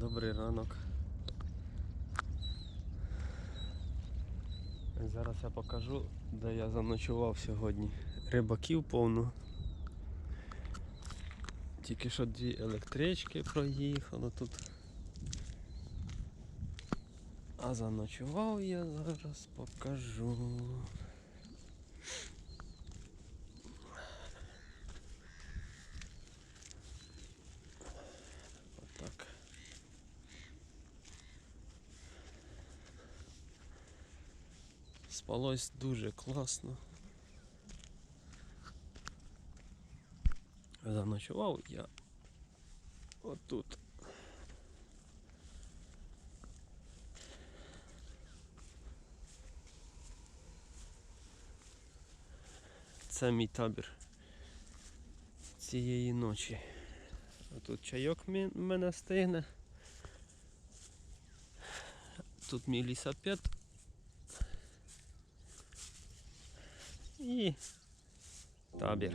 Добрий ранок. Зараз я покажу, де я заночував сьогодні. Рибаків повно. Тільки що дві електрички проїхали тут. А заночував я зараз покажу. Спалось дуже класно. Заночував я отут. Це мій табір цієї ночі. Тут чайок в мене стигне. Тут мій лісапет. І табір.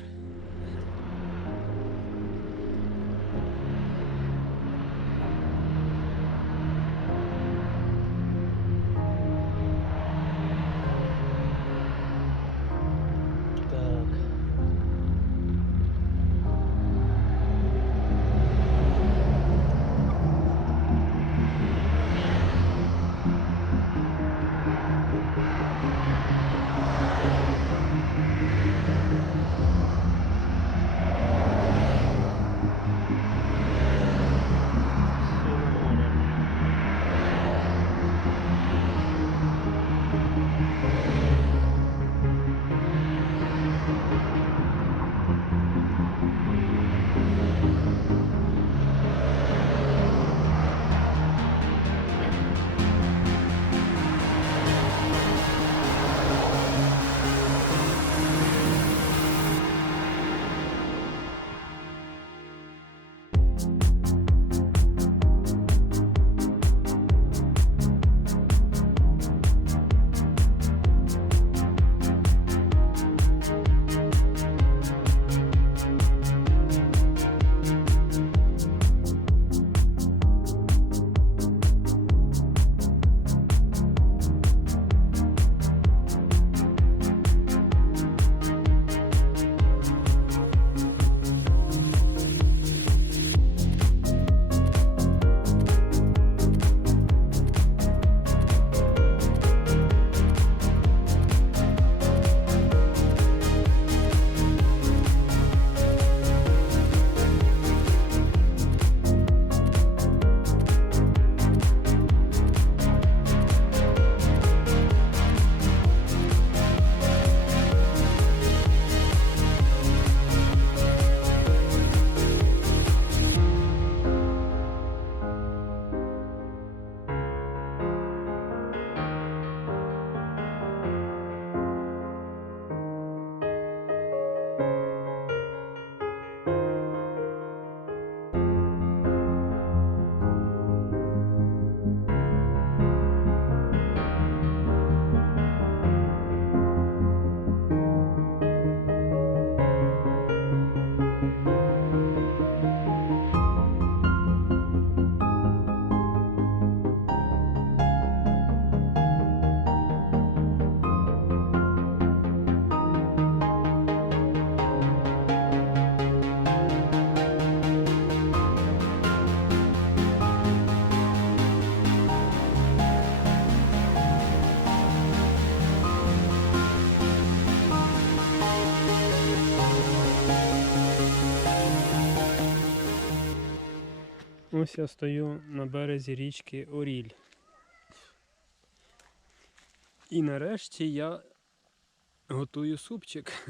Ось я стою на березі річки Оріль. І нарешті я готую супчик.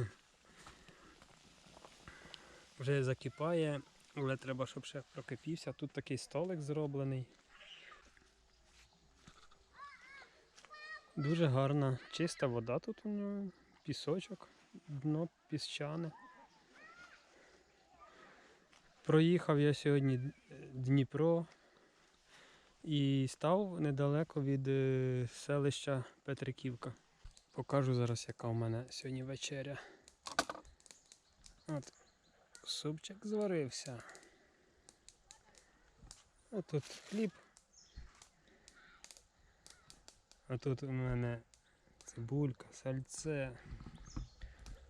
Вже закипає, але треба, щоб ще прокипівся. Тут такий столик зроблений. Дуже гарна, чиста вода тут у нього, пісочок, дно піщане. Проїхав я сьогодні Дніпро і став недалеко від е, селища Петриківка. Покажу зараз, яка у мене сьогодні вечеря. От, супчик зварився. А тут хліб. А тут у мене цибулька, сальце,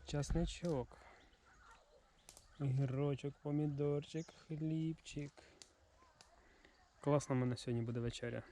часничок, огірочок, помідорчик, хлібчик. Класна в мене сьогодні буде вечеря.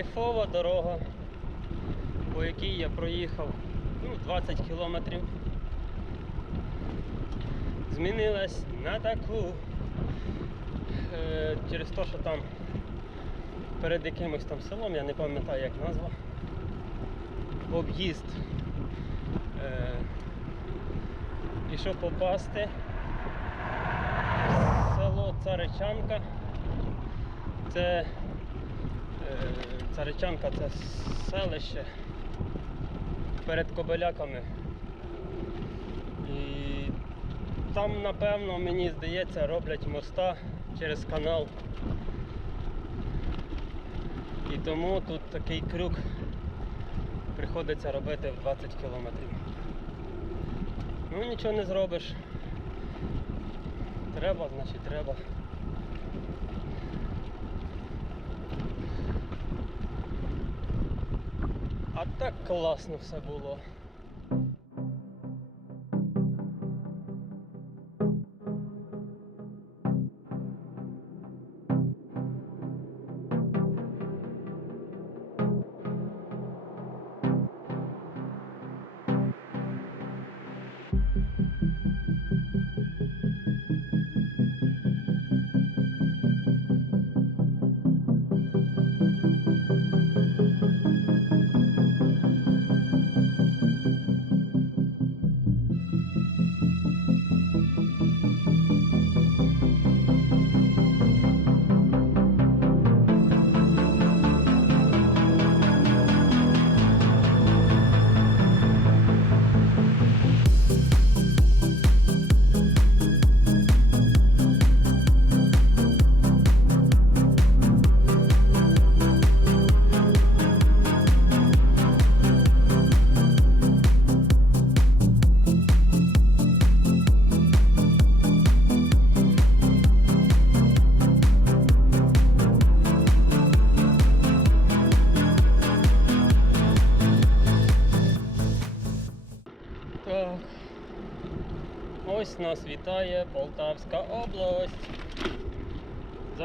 Кайфова дорога, по якій я проїхав ну, 20 кілометрів. Змінилась на таку е, через те, що там перед якимось там селом, я не пам'ятаю як назва, об'їзд. Е, щоб попасти в село Царичанка, це Царичанка це селище перед Кобеляками. І там, напевно, мені здається, роблять моста через канал. І тому тут такий крюк приходиться робити в 20 кілометрів. Ну нічого не зробиш. Треба, значить треба. А так класно все було.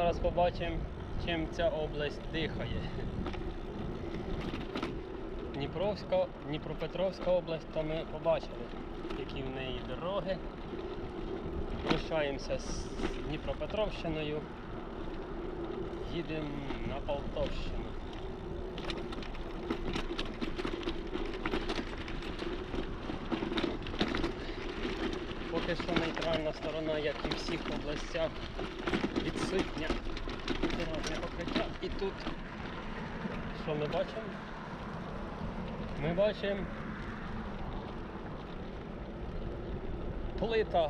Зараз побачимо, чим ця область дихає. Дніпровська, Дніпропетровська область, то ми побачили, які в неї дороги. Прощаємося з Дніпропетровщиною. Їдемо на Полтавщину. Поки що нейтральна сторона, як і в всіх областях, відсутня. Дорожнє покриття. І тут що ми бачимо? Ми бачимо плита.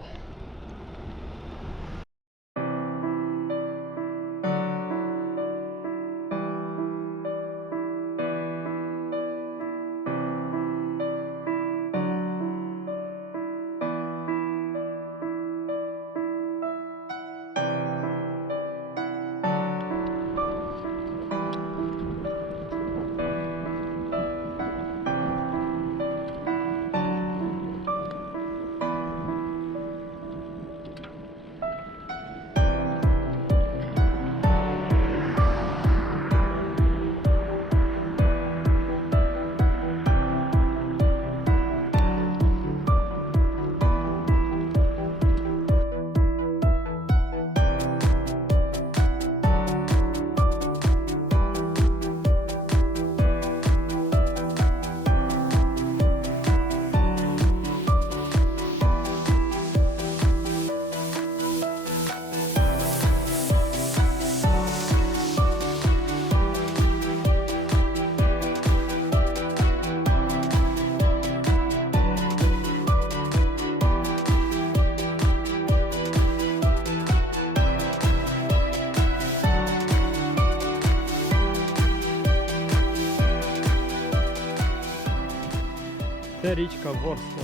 Річка Ворскла.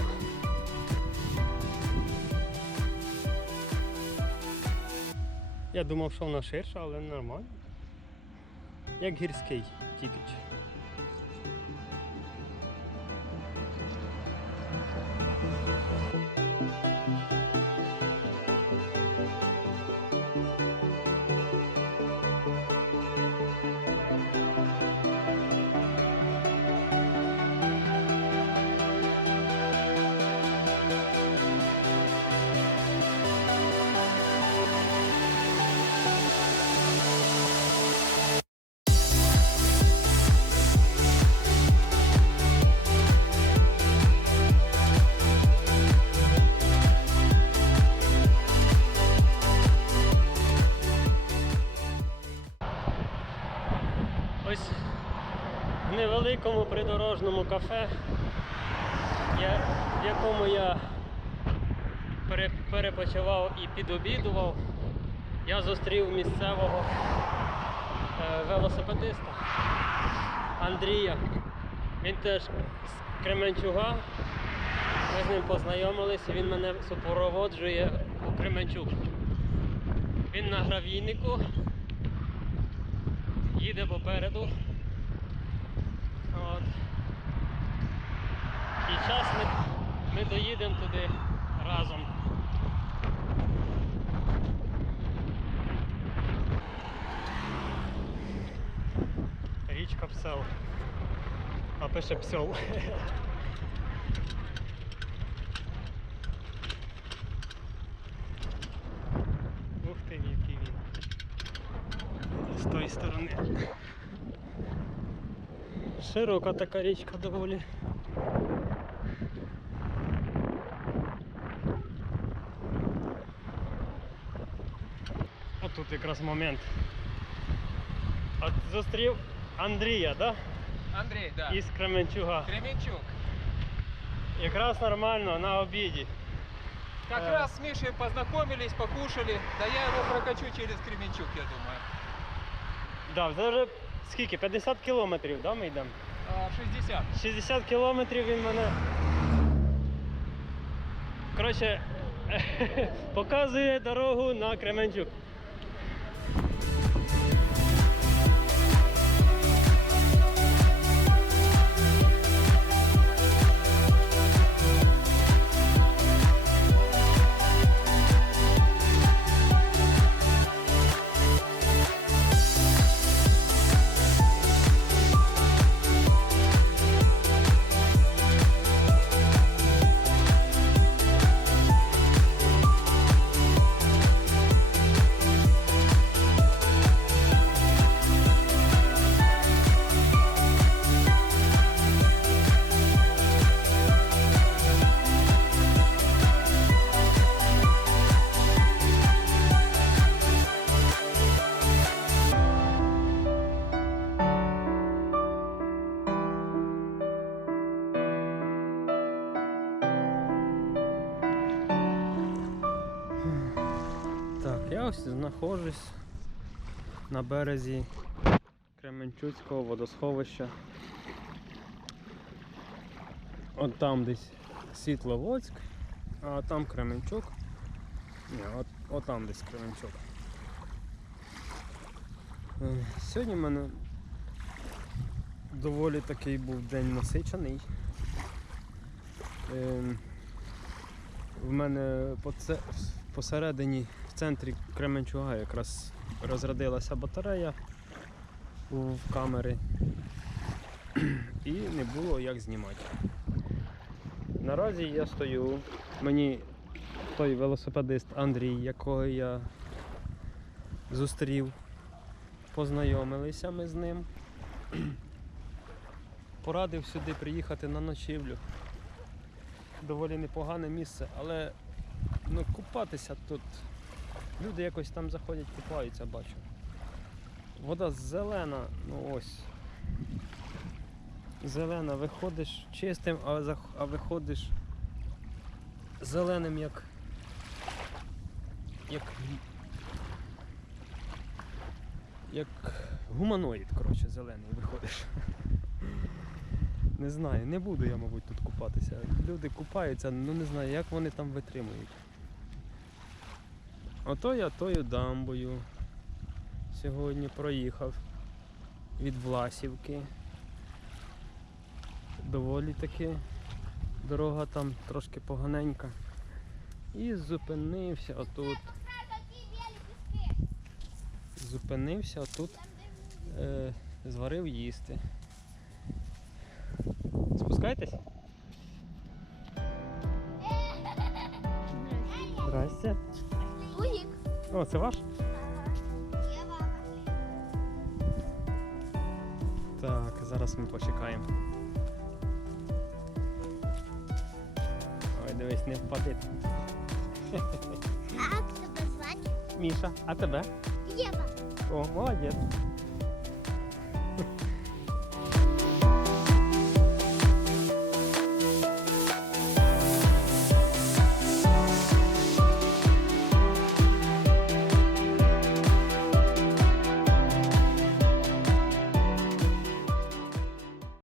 Я думав, що вона ширша, але нормально. Як гірський тільки. Невеликому придорожному кафе, в якому я пере, перепочивав і підобідував, я зустрів місцевого е, велосипедиста Андрія. Він теж з Кременчуга. Ми з ним познайомилися, він мене супроводжує у Кременчуг. Він на гравійнику їде попереду. ми доїдемо туди разом. Річка Псел. А пише Псел. Ух ти, який він. З тої сторони. Широка така річка доволі. Отут якраз момент. От зустрів Андрія, да? Андрей, да. Із Кременчуга. Кременчук. Якраз нормально на обіді. Как Э. раз с Мишей познакомились, покушали. Да я его прокачу через Кременчук, я думаю. Да, вже скільки? 50 кілометрів, да, ми йдемо? 60. 60 кілометрів він мене. Коротше, показує дорогу на Кременчук. Знаходжусь на березі Кременчуцького водосховища. От там десь Світловодськ, а там Кременчук. Ні, от, от там десь Кременчук. Е, Сьогодні в мене доволі такий був день насичений. Ем, В мене посередині центрі Кременчуга якраз розрядилася батарея в камери і не було як знімати. Наразі я стою, мені той велосипедист Андрій, якого я зустрів, познайомилися ми з ним. Порадив сюди приїхати на ночівлю. Доволі непогане місце, але ну, купатися тут. Люди якось там заходять, купаються, бачу. Вода зелена, ну ось. Зелена, виходиш чистим, а, а виходиш зеленим як. як. як гуманоїд, коротше, зелений виходиш. Не знаю, не буду я, мабуть, тут купатися. Люди купаються, ну не знаю, як вони там витримують. Ото я тою дамбою сьогодні проїхав від Власівки. Доволі таки дорога там трошки поганенька. І зупинився отут. Зупинився отут, е, зварив їсти. Спускайтесь. Здрасте. Туїк. О, це ваш? Так, зараз ми почекаємо. Ой, дивись, не впади. А як тебе звати? Міша, а тебе? Єва. О, молодець.